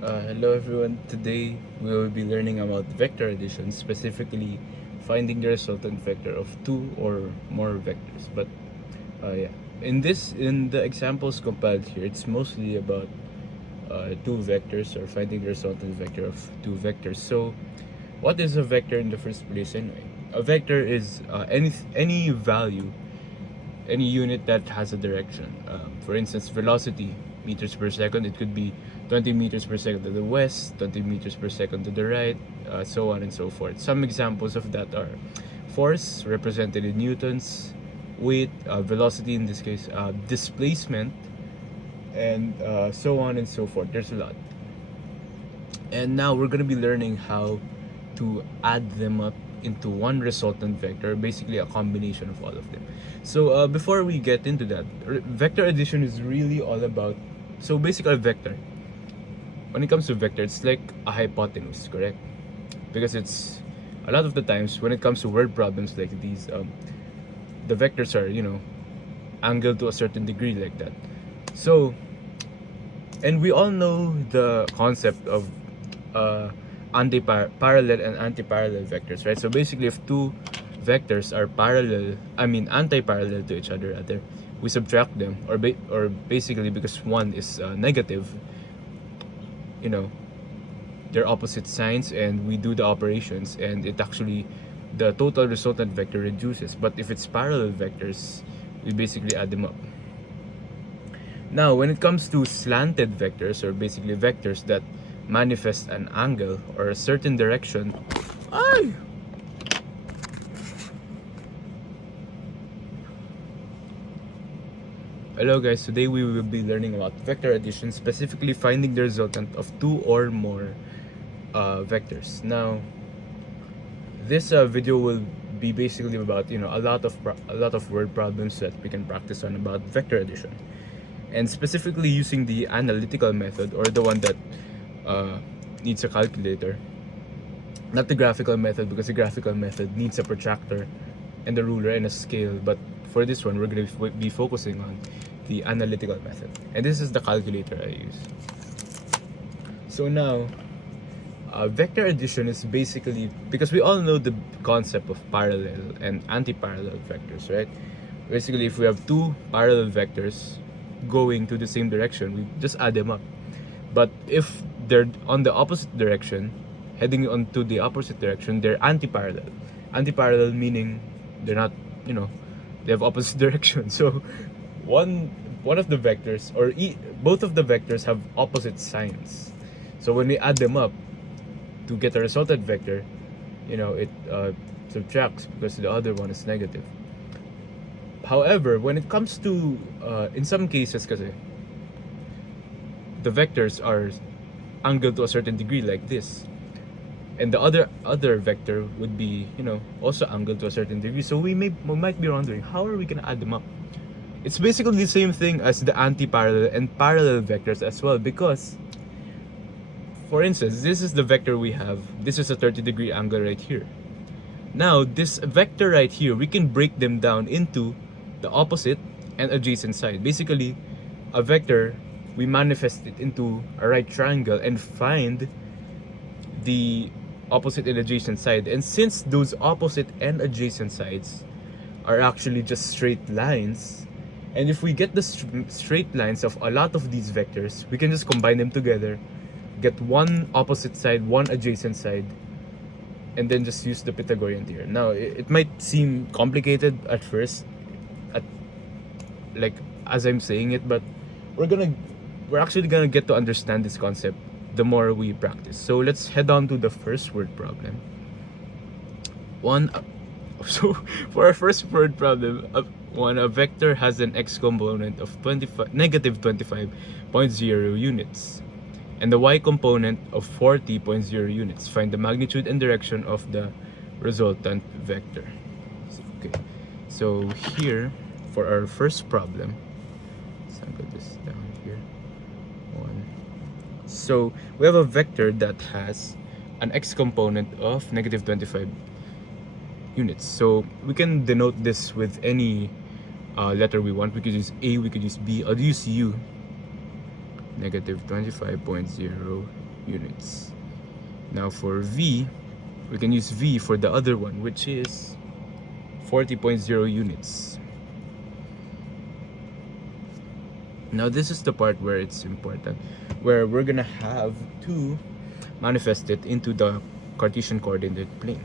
Hello everyone. Today we will be learning about vector addition, specifically finding the resultant vector of two or more vectors. But yeah, in the examples compiled here, it's mostly about two vectors or finding the resultant vector of two vectors. So, what is a vector in the first place anyway? A vector is any value, any unit that has a direction. For instance, velocity, meters per second, it could be 20 meters per second to the west, 20 meters per second to the right, so on and so forth. Some examples of that are force, represented in newtons, weight, velocity in this case, displacement, and so on and so forth. There's a lot. And now we're going to be learning how to add them up into one resultant vector, basically a combination of all of them. So before we get into that, vector addition is really all about, so basically a vector, when it comes to vector, it's like a hypotenuse, correct? Because it's a lot of the times when it comes to word problems like these, the vectors are, angled to a certain degree like that. So, and we all know the concept of parallel and anti-parallel vectors, right? So basically, if two vectors are anti-parallel to each other, rather, we subtract them, or basically because one is negative, they're opposite signs, and we do the operations, and the total resultant vector reduces. But if it's parallel vectors, we basically add them up. Now, when it comes to slanted vectors, or basically vectors that manifest an angle or a certain direction. Ay! Hello guys, today we will be learning about vector addition, specifically finding the resultant of two or more vectors. Now, this video will be basically about a lot of word problems that we can practice on about vector addition, and specifically using the analytical method, or the one that needs a calculator, not the graphical method, because the graphical method needs a protractor and a ruler and a scale. But for this one, we're going to be focusing on the analytical method, and this is the calculator I use. So now, vector addition is basically, because we all know the concept of parallel and anti-parallel vectors, right? Basically, if we have two parallel vectors going to the same direction, we just add them up. But if they're on the opposite direction, heading onto the opposite direction, they're anti-parallel. Anti-parallel meaning they're not, they have opposite direction. So one of the vectors, or both of the vectors have opposite signs. So when we add them up to get a resultant vector, it subtracts because the other one is negative. However, when it comes to, in some cases, kasi, the vectors are angled to a certain degree like this, and the other vector would be also angled to a certain degree. So we might be wondering, how are we gonna add them up? It's basically the same thing as the anti-parallel and parallel vectors as well, because for instance, this is the vector we have. This is a 30-degree angle right here. Now this vector right here, we can break them down into the opposite and adjacent side. Basically, a vector, we manifest it into a right triangle and find the opposite and adjacent side. And since those opposite and adjacent sides are actually just straight lines, and if we get the straight lines of a lot of these vectors, we can just combine them together, get one opposite side, one adjacent side, and then just use the Pythagorean theorem. Now, it might seem complicated at first, as I'm saying it, but we're actually gonna get to understand this concept the more we practice. So let's head on to the first word problem. So for our first word problem, a vector has an x component of negative 25.0 units and the y component of 40.0 units. Find the magnitude and direction of the resultant vector. Okay, so here for our first problem, let's angle this down here. So we have a vector that has an x component of negative 25 units. So we can denote this with any letter we want. We could use A, we could use B, I'll use U. Negative 25.0 units. Now for v, we can use v for the other one, which is 40.0 units. Now this is the part where it's important, where we're gonna have to manifest it into the Cartesian coordinate plane.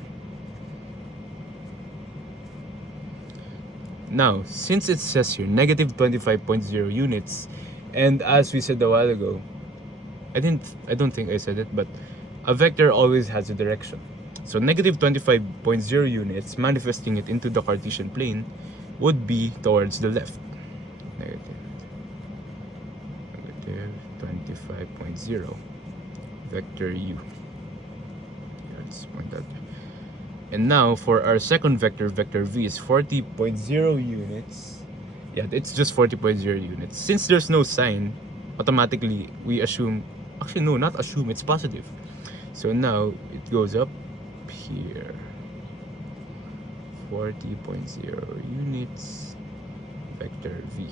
Now, since it says here negative 25.0 units, and as we said a while ago, I don't think I said it, but a vector always has a direction. So negative 25.0 units, manifesting it into the Cartesian plane, would be towards the left. Negative 25.0 vector u. Let's point that. And now for our second vector, vector v is 40.0 units. Yeah, it's just 40.0 units. Since there's no sign, automatically we assume, actually no, not assume, it's positive. So now it goes up here. 40.0 units, vector v.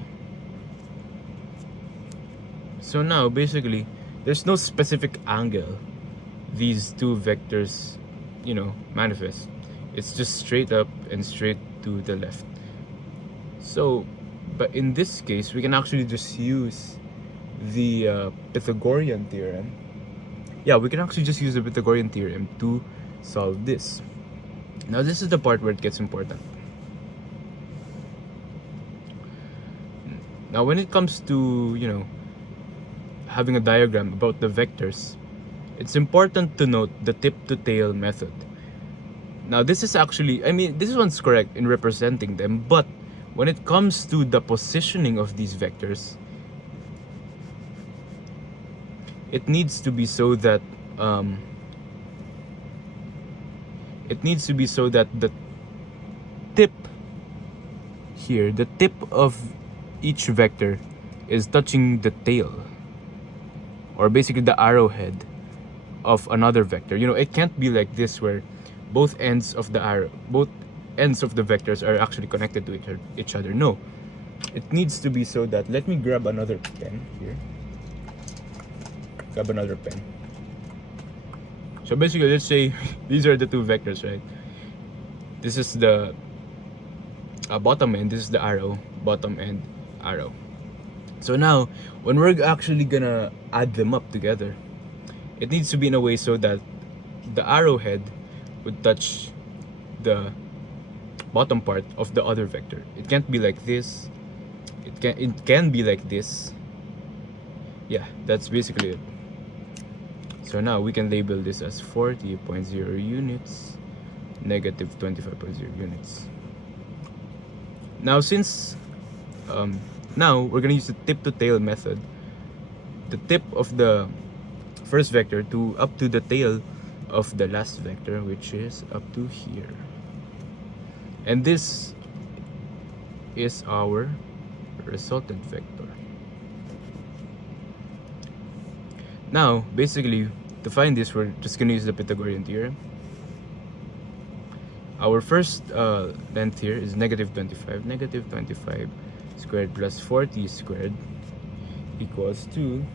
So now basically there's no specific angle these two vectors, manifest. It's just straight up and straight to the left. So, but in this case, we can actually just use the Pythagorean theorem. Yeah, we can actually just use the Pythagorean theorem to solve this. Now this is the part where it gets important. Now when it comes to, having a diagram about the vectors, it's important to note the tip-to-tail method. Now this is actually, this one's correct in representing them, but when it comes to the positioning of these vectors, it needs to be so that the tip here, the tip of each vector is touching the tail, or basically the arrowhead of another vector. It can't be like this where both ends of the vectors are actually connected to each other. No, it needs to be so that, let me grab another pen here. Grab another pen. So basically, let's say these are the two vectors, right? This is the bottom end, this is the arrow, bottom end, arrow. So now, when we're actually gonna add them up together, it needs to be in a way so that the arrowhead would touch the bottom part of the other vector. It can't be like this. It can be like this. Yeah, that's basically it. So now we can label this as 40.0 units, negative 25.0 units. Now since now we're gonna use the tip-to-tail method, the tip of the first vector up to the tail of the last vector, which is up to here. And this is our resultant vector. Now, basically, to find this, we're just gonna use the Pythagorean theorem. Our first length here is negative 25. Negative 25 squared plus 40 squared equals to,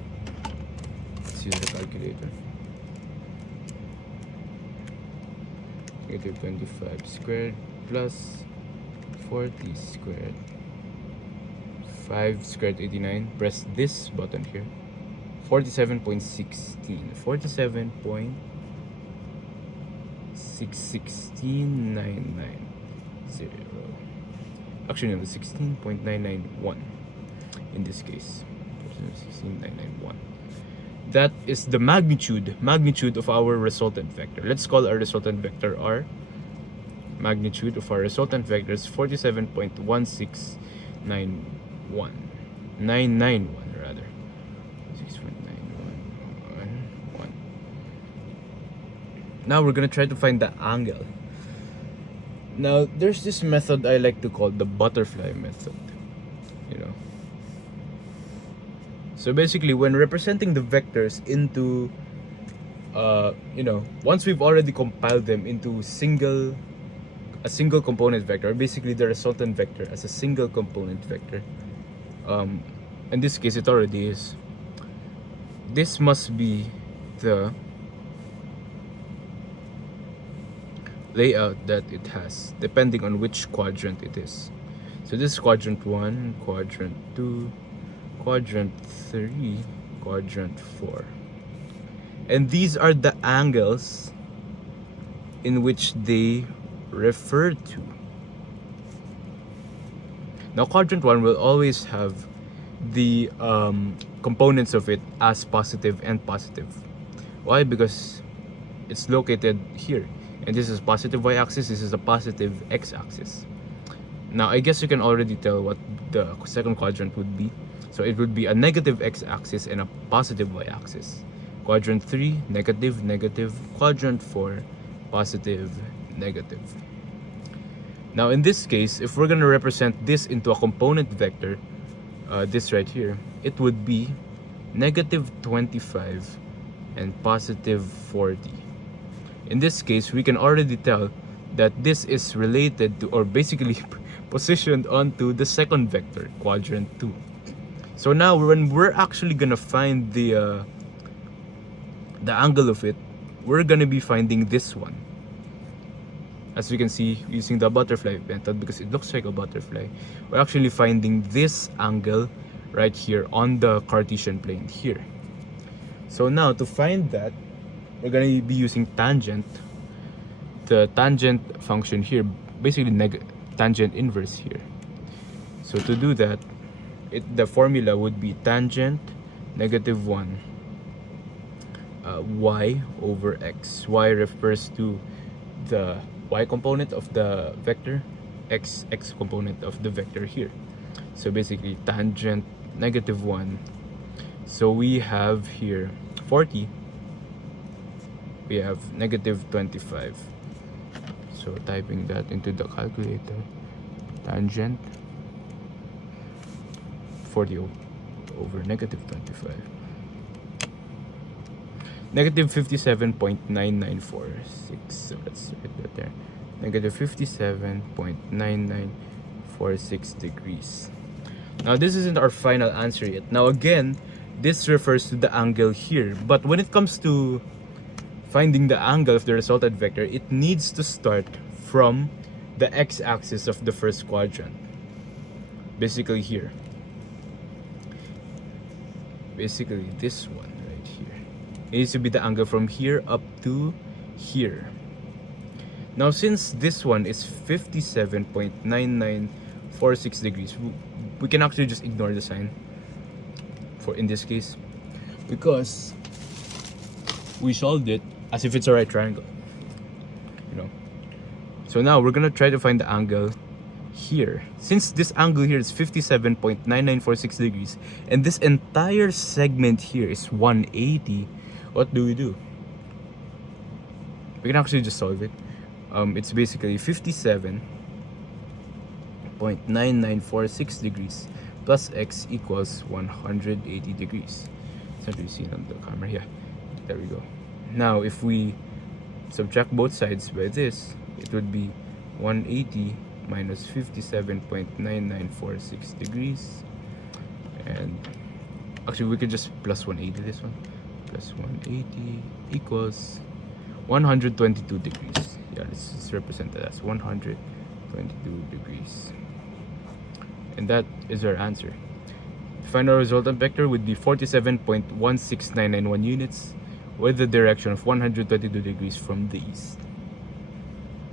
let's use the calculator. Negative 25 squared plus 40 squared. 5 squared 89. Press this button here. 47.16. 47.61699. Actually, no, 16.991 in this case. 16.991. That is the magnitude of our resultant vector. Let's call our resultant vector R. Magnitude of our resultant vector is 47.16991. 991 rather. 6.911. Now we're gonna try to find the angle. Now there's this method I like to call the butterfly method. So basically, when representing the vectors into, once we've already compiled them into a single component vector, basically the resultant vector as a single component vector. In this case, it already is. This must be the layout that it has depending on which quadrant it is. So this is quadrant 1, quadrant 2, quadrant 3, quadrant 4. And these are the angles in which they refer to. Now quadrant 1 will always have the components of it as positive and positive. Why? Because it's located here, and this is positive y-axis, this is a positive x-axis. Now I guess you can already tell what the second quadrant would be. So it would be a negative x-axis and a positive y-axis. Quadrant 3, negative, negative. Quadrant 4, positive, negative. Now in this case, if we're going to represent this into a component vector, this right here, it would be negative 25 and positive 40. In this case, we can already tell that this is related to, or basically positioned onto the second vector, quadrant 2. So now when we're actually gonna find the angle of it, we're gonna be finding this one. As you can see, using the butterfly method, because it looks like a butterfly, we're actually finding this angle right here on the Cartesian plane here. So now to find that, we're gonna be using tangent, the tangent function here, basically tangent inverse here. So to do that, the formula would be tangent negative 1 y over x. Y refers to the y component of the vector, x component of the vector here. So basically tangent negative 1. So we have here 40, we have negative 25. So typing that into the calculator, tangent 40 over negative 25, negative 57.9946. So let's write that there, negative 57.9946 degrees. Now this isn't our final answer yet. Now again, this refers to the angle here, but when it comes to finding the angle of the resultant vector, it needs to start from the x-axis of the first quadrant, basically here, basically this one right here. It needs to be the angle from here up to here. Now since this one is 57.9946 degrees, we can actually just ignore the sign for in this case, because we solved it as if it's a right triangle, you know. So now we're gonna try to find the angle here. Since this angle here is 57.9946 degrees and this entire segment here is 180, what do? We can actually just solve it. It's basically 57.9946 degrees plus x equals 180 degrees. It's not really seen on the camera. Yeah, there we go. Now if we subtract both sides by this, it would be 180 minus 57.9946 degrees, and actually we could just plus 180 this one, plus 180 equals 122 degrees. Yeah, let's just represent that as 122 degrees. And that is our answer. The final resultant vector would be 47.16991 units with the direction of 122 degrees from the east.